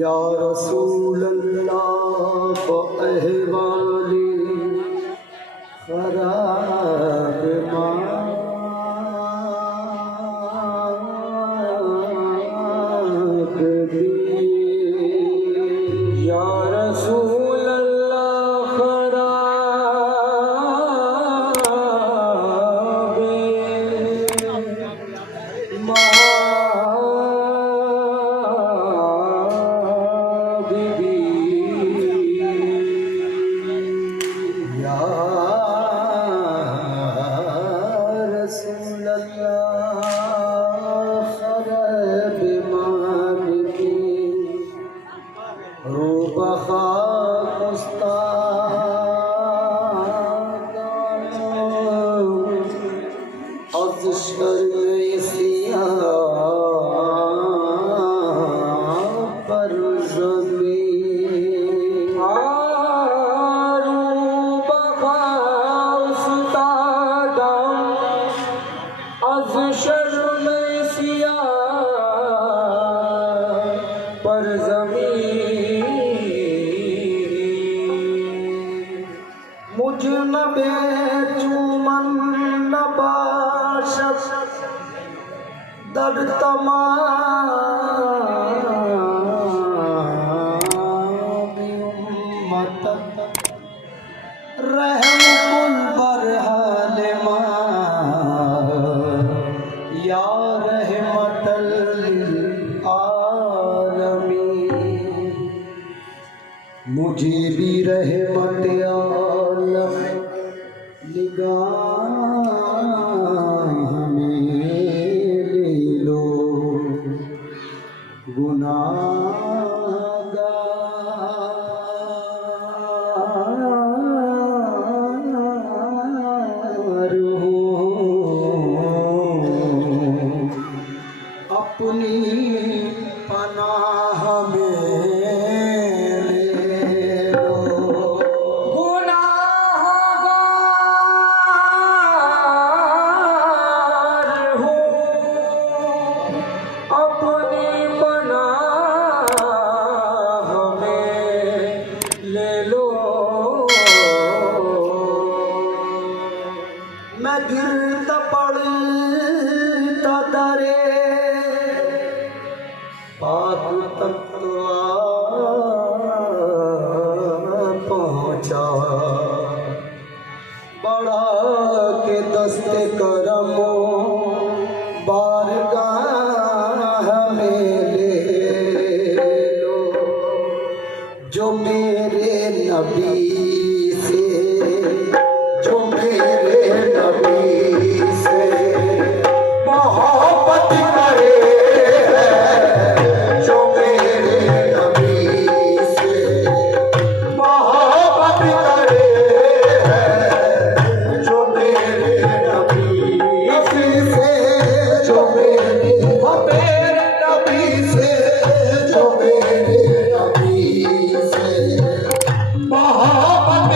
या रसूल अल्लाह को अहवाली खराब मांग दी। या रसूल अल्लाह खराब मुझ न बेचूमन न बाशत दर तमामी उम्मत रहम कुल बरहाल या रहमतल आलमीन। मुझे भी रहमत आलम निगाह में ले लो, गुनाहगार हूँ, अपनी पनाह में मैं गिरता पड़ता दरे पाक तक पहुँचा, बड़ा के दस्ते करमो बारगाह में ले लो, जो मेरे नबी से मोहब्बत करे है, जो मेरे नबी से मोहब्बत करे है, जो मेरे नबी से, जो मेरे नबी से, जो मेरे नबी से मोहब्बत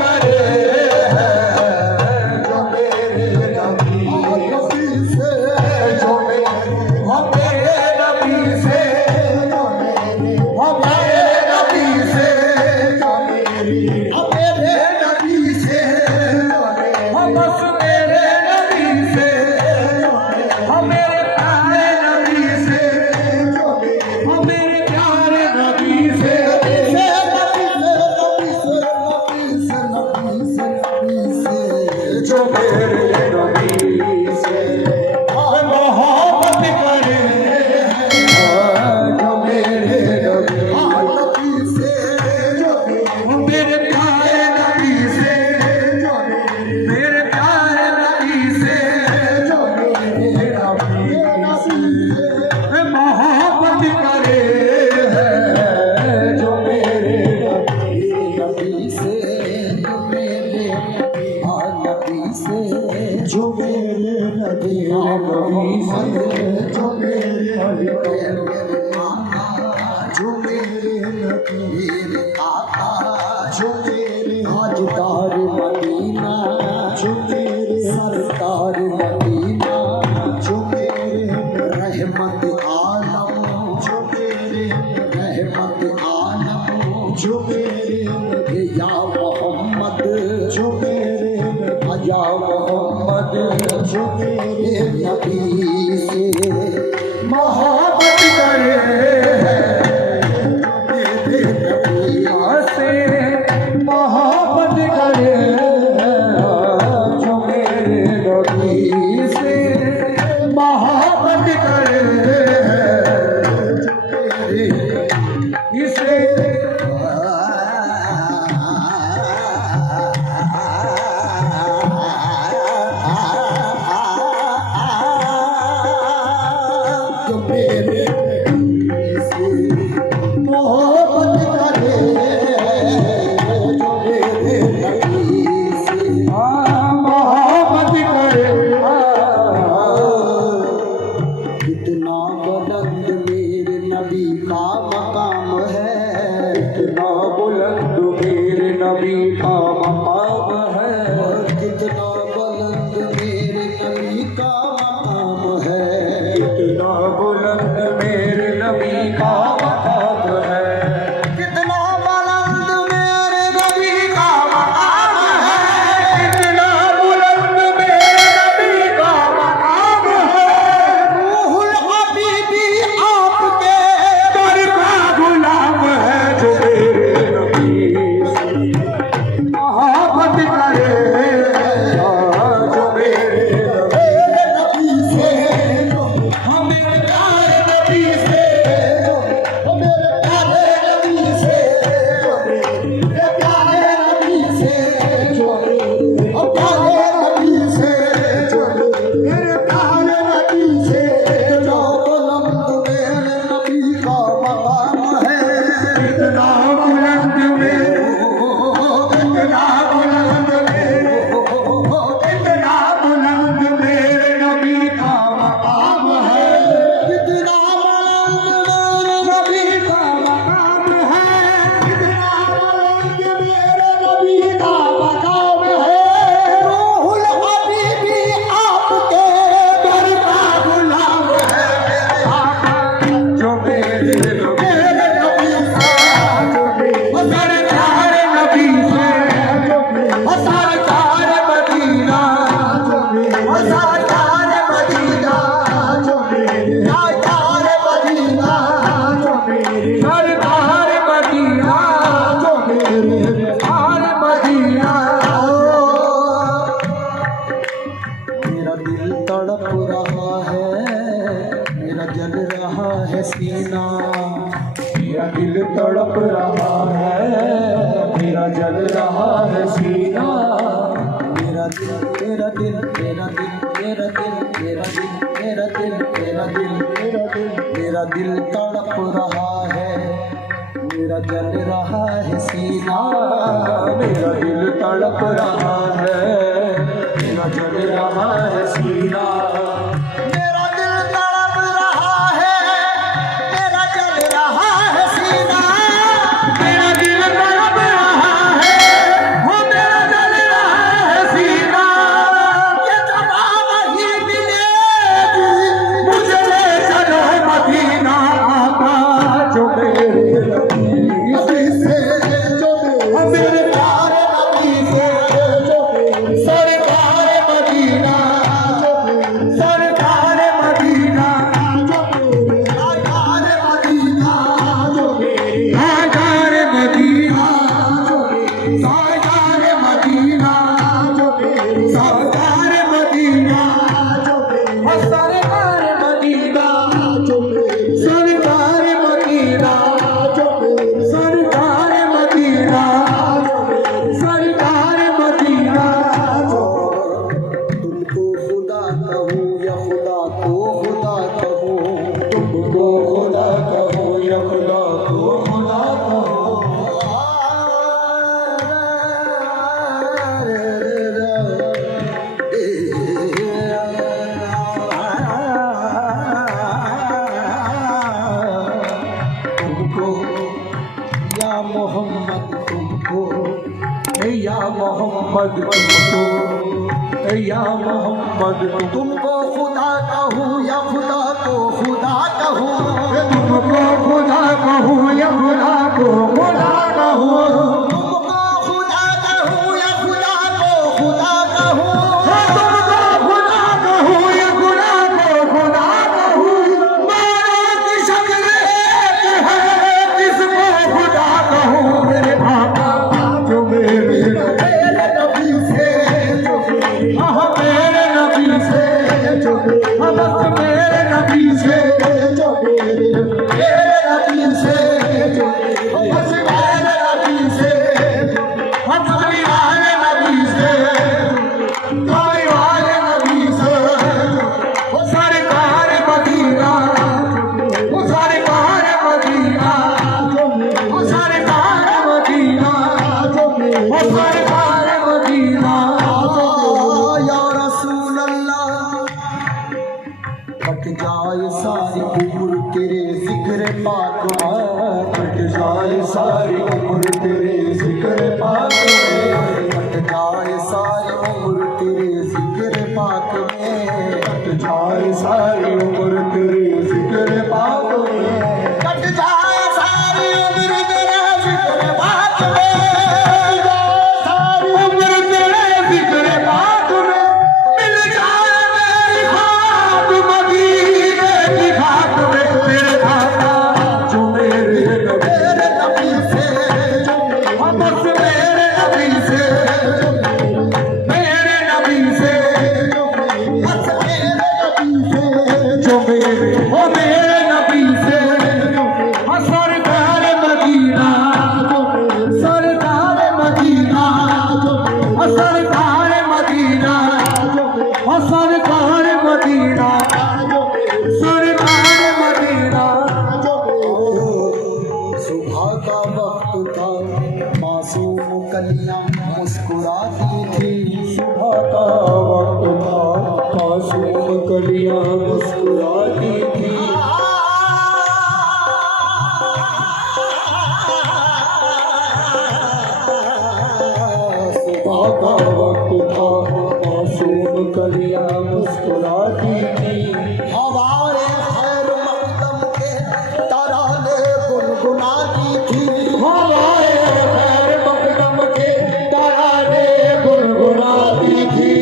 करे नबी से, जो मेरे नबी मोहम्मद, जो मेरे आका, जो मेरे नबी मेरे आका, जो मेरे ताजदार मदीना, जो मेरे सरदार मदीना, जो मेरे रहमत आलम, जो मेरे रहमत आलम, जो मेरे या मोहम्मद, जो मेरे या मोहम्मद, जो मेरे नबी से मोहब्बत करे, मेरे नबी से मोहब्बत करे, जो मेरे नबी से मोहब्बत करे, जो मेरे इसे जो मेरे से मोहब्बत करे, जो मेरे नबी से मोहब्बत करे। कितना बुलंद मेरे नबी का मकाम है, कितना बुलंद मेरे नबी का मकाम है, कितना बुलंद मेरे नबी का मकाम है, कितना बुलंद मेरे नबी का मकाम है, कितना बुलंद मेरे नबी का मकाम है, कितना बुलंद मेरे नबी का मकाम है। रूहुल हबीबी आपके दर का गुलाम है, जो मेरे नबी से मोहब्बत करे, जो मेरे नबी से, हमें प्यारे नबी से, मेरे प्यारे नबी से, मेरे प्यारे नबी से, प्यारे नबी से, मेरे प्यारे नबी से, जो बुलंद मेरे नबी का मकाम है, कितना बुलंद मेरे, कितना बुलंद मेरे, कितना बुलंद मेरे नबी का मकाम है, कितना बुलंद मेरे नबी का मकाम है, कितना बुलंद मेरे नबी का मकाम है। रूहुल हबीबी आपके दर का गुलाम है, जो मेरे नबी से, सरकार नबी से, सरकार मदीना, सरकार मदीना, सरकार मदीना, सरकार मदीना, सरकार मदीना। मेरा दिल तड़प रहा है, मेरा जल रहा है सीना, मेरा दिल तड़प रहा है, मेरा जल रहा है सीना, मेरा दिल, मेरा दिल, मेरा दिल, मेरा दिल, मेरा दिल, मेरा दिल, मेरा दिल, मेरा दिल, मेरा दिल तड़प रहा है, मेरा जल रहा है सीना, मेरा दिल तड़प रहा है, मेरा जल रहा है सीना, मेरा दिल तड़प रहा है, मेरा जल रहा है सीना, मेरा दिल तड़प रहा है, वो मेरा जल रहा है सीना। ये जवाब ही मिलेगी मुझे ले चलो मदीना आका, जो मेरे नबी से, जो मेरे प्यारे नबी से, जो सरकार मदीना, मोहम्मद तुमको या मोहम्मद तुमको खुदा कहूँ या खुदा को खुदा कहूँ, तुमको खुदा कहूँ या खुदा को खुदा कहूँ, तुमको खुदा कहूँ या खुदा को खुदा कहूँ, तुमको खुदा कहूँ या खुदा को खुदा कहूँ। मानो की शक्ल एक है किसको खुदा कहूँ, मेरे आका जो मेरे नबी से जो मेरे नबी से जो बस मेरे नबी से जो मेरे नबी से जो बस मेरे नबी से हम सभी वाले नबी से कोई वाले नबी से वो सरकार मदीना वो सरकार मदीना वो सरकार मदीना वो सरकार मदीना या रसूल अल्लाह। कट जाए सारी उम्र तेरे जिक्र पाक में, कट जाए सारी उम्र तेरे जिक्र पाक में, कट जाए सारी उम्र तेरे जिक्र पाक में, कट जाए सारी उम्र तेरे जिक्र पाक में, कट जाए सारी उम्र तेरे जिक्र पाक में, सारी उम्र तेरे जिक्र पाक में, मिल जाए मेरी खाक मदीने की खाक में, मेरे आका जो मेरे नबी से हम बस मेरे नबी से मेरे नबी से बस मेरे नबी से जो मेरे ओ मेरे नबी से सरकार मदीना सरकार मदीना सरकार मदीना सरकार मदीना सरकार मदीना। सुबह का वक्त था मासूम कलियां मुस्कुराती थी, सुबह का वक्त था मासूम कलियां मुस्कुराती थी, सुबह का वक्त था मासूम कलियां मुस्कुराती थी, हमारे खैर मकदम के तराने गुनगुनाती थी, हमारे खैर मकदम के तराने गुनगुनाती थी।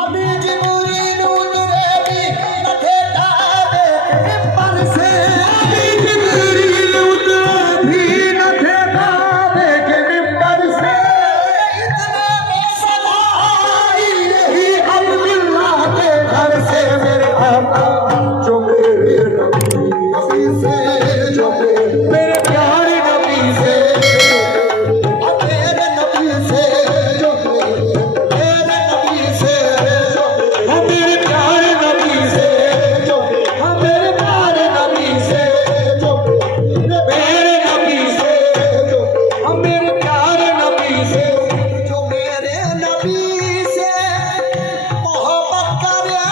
अभी जिब्रील उतरेगी न ठेठा दे मिंबर से, अभी जिब्रील उतरेगी न ठेठा दे के मिंबर से, इतने में सदा आई रही अब्दुल्लाह के घर से, मेरे आका जो मेरे नबी से जो मेरे प्यारे नबी से मेरे नबी से जो मेरे नबी से जो मेरे प्यारे नबी से जो मेरे प्यारे नबी से जो मेरे नबी से जो मेरे प्यारे नबी से जो मेरे नबी से मोहब्बत करे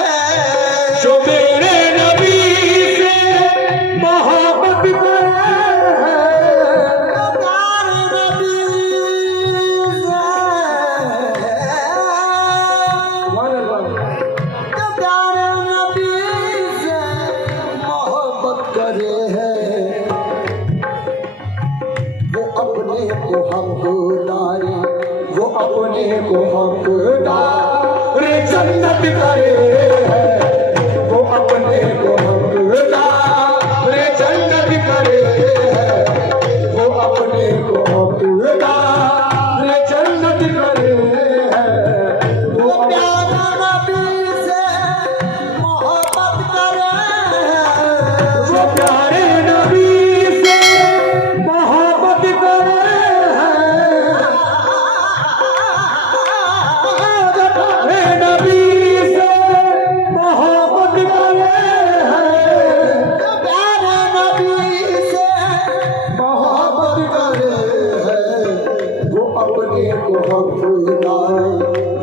है, जो मेरे नबी से मोहब्बत करे है, प्यारे नबी से प्यारे नबी से मोहब्बत करे है, वो अपने को हकदारी वो अपने को हकदार जन्नत करे है, वो अपने को हकदार जन्नत करे है, वो अपने को हकदार जन्नत करे है, वो प्यारा नबी से मोहब्बत करे है, वो प्यारे नबी से मोहब्बत करे है, प्यारे नबी से मोहब्बत करे है, प्यारे नबी से मोहब्बत करे है, वो अपने को हकदार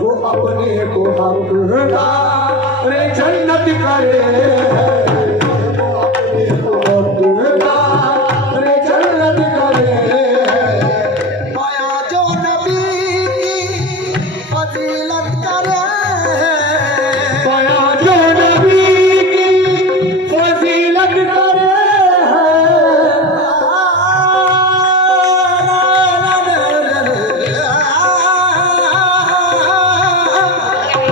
वो अपने को हकदार जन्नत करे है, वो अपने को हकदार जन्नत करे है। माया जो नबी की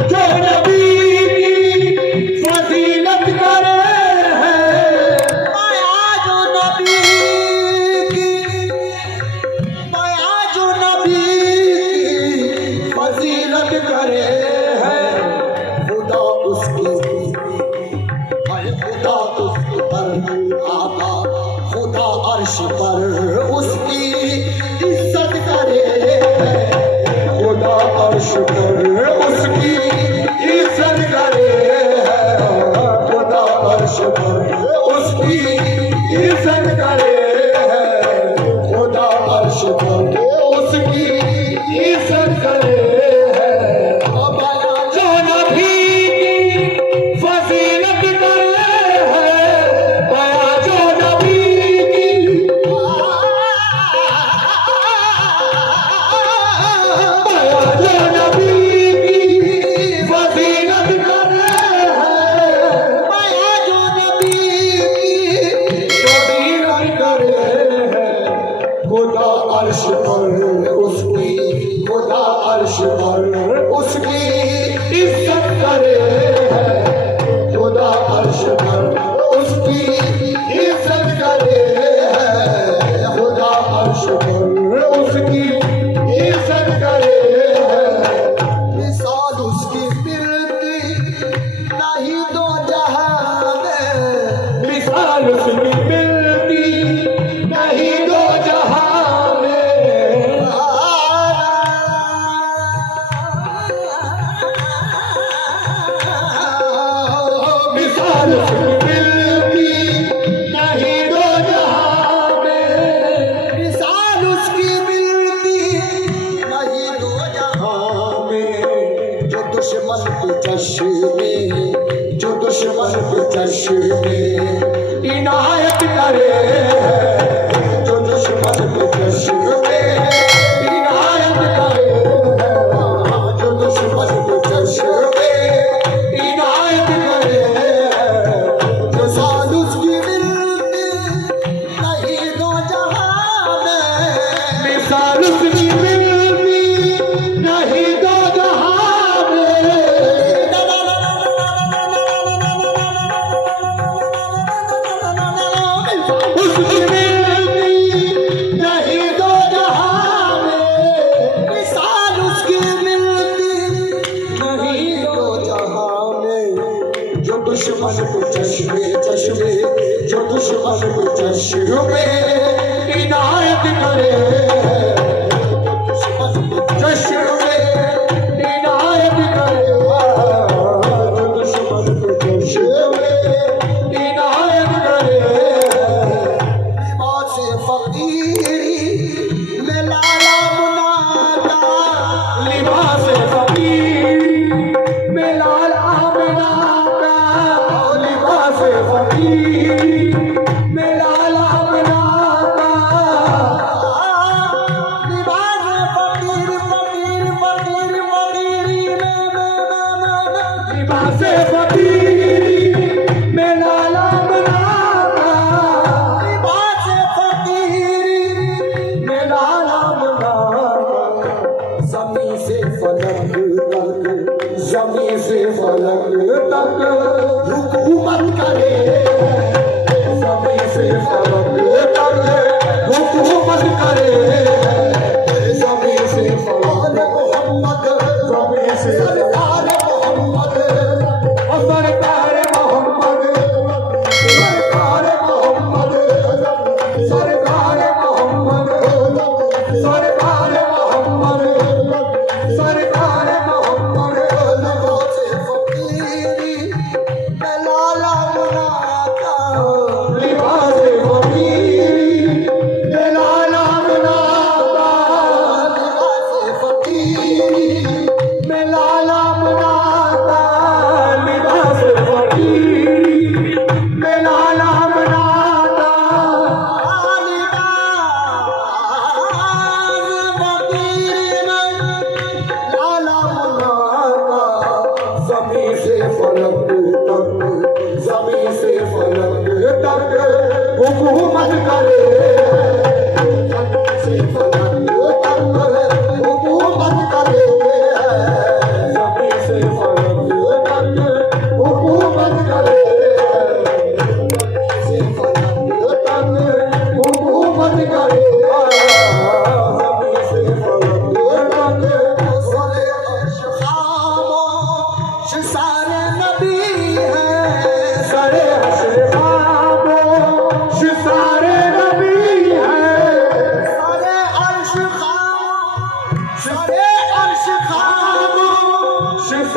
जो नबी की फजीलत करे है, माया जो नबी की, माया जो नबी की फजीलत करे है, खुदा उसकी, खुदा उसकी पर आका, खुदा अर्श पर उसकी इज्जत करे है, खुदा अर्श पर उसकी इज्जत करे है, खुदा अर्श पर उसकी इज्जत करे है, खुदा अर्श पर उसकी इज्जत करे है। जो नबी की फजीलत करे है, बया जो नबी की, बया जो नबी की फजीलत करे है, बया जो नबी की फजीलत करे है, खुदा अर्श पर उसकी, खुदा अर्श पर उसकी इज्जत करे है, खुदा अर्श पर उसकी इज्जत करे है, खुदा अर्श पर उसकी इज्जत करे है। मिसाल उसकी मिलती नहीं दो जहां में, मिसाल उसकी मिलती नहीं दो जहां में, मिसाल उसकी मिलती नहीं दो जहां में, मिसाल उसकी मिलती नहीं दो जहां में। जो दुश्मन के चश्मे, जो दुश्मन के चश्मे इनायत करे है, जो दुश्मन के चश्मे इनायत करे है, जो दुश्मन के चश्मे इनायत करे है, जो साल उसकी मिलती नहीं दो जहां में, मिसाल उसकी मिलती नहीं दो जहां में, उसकी मिलती नहीं दो जहां में, मिसाल उसकी मिलती नहीं दो जहां में। जो दुश्मन को चश्मे, चश्मे, जो दुश्मन को चश्मे इनायत करे है, चश्मे इनायत करे है, जो दुश्मन को चश्मे इनायत करे है। लिबास फकीरी में लाला मुनादा, लिबास फकीरी में लाला मुनादा, लिबास फकीरी में लाला मुनादा, लिबास फकीर फकीर फकीर फकीरी में, लिबास फकीरी में लाला मुनादा, लिबास फकीरी में लाला मुनादा। ज़मीं से फलक तक, ज़मीं से फलक तक हुकूमत करे है, ज़मीं से फलक तक हुकूमत करे है, ज़मीं से फलक मोहम्मद, ज़मीं से सरकार मोहम्मद, सरकार मोहम्मद, सरकार मोहम्मद, सरकार मोहम्मद, सरकार मोहम्मद, सरकार मोहम्मद। लिबास फकीरी में लाला मुनादा, लिबास फकीरी में लाला मुनादा, लिबास फकीरी में लाला मुनादा, लिबास फकीरी में लाला मुनादा, लिबास फकीरी में लाला मुनादा। ज़मीं से फलक तक, ज़मीं से फलक तक हुकूमत करे है, ज़मीं से फलक तक हुकूमत करे है, ज़मीं से फलक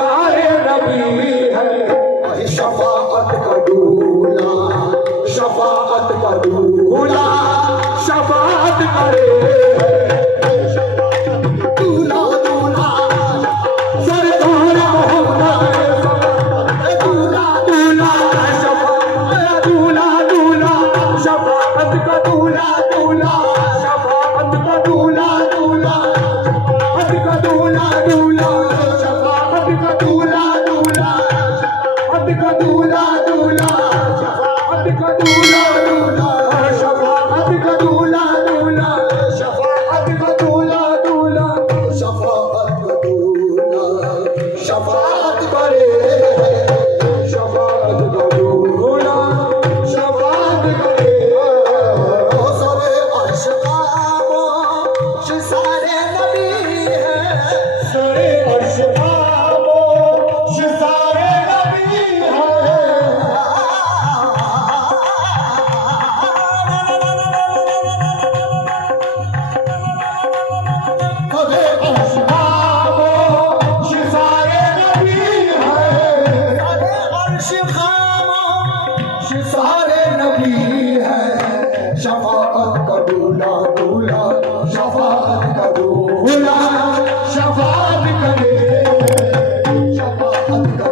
सारे नबी है शफाअत का दूल्हा शफाअत का दूल्हा शफाअत करे दूल्हा दूल्हा सरदार मोहम्मद दूल्हा दूल्हा शफाअत दूल्हा दूल्हा शफाअत का दूल्हा दूल्हा शफाअत का दूल्हा दूल्हा शफाअत का दूल्हा दूल्हा शफाअत का दूल्हा दूल्हा शफाअत का दूल्हा दूल्हा शफाअत का दूल्हा दूल्हा शफाअत का दूल्हा दूल्हा शफाअत का दूल्हा दूल्हा शफाअत का दूल्हा शफाअत करे शफाअत का दूल्हा शफाअत करे सारे अशकाबो सारे नबी है सारे अशकाबो सारे नबी है सारे अशकाबो सारे नबी है सारे अशकाबो सारे नबी है शफाअत का दूल्हा दूल्हा शफाअत का दूल्हा शफाअत करे शफाअत का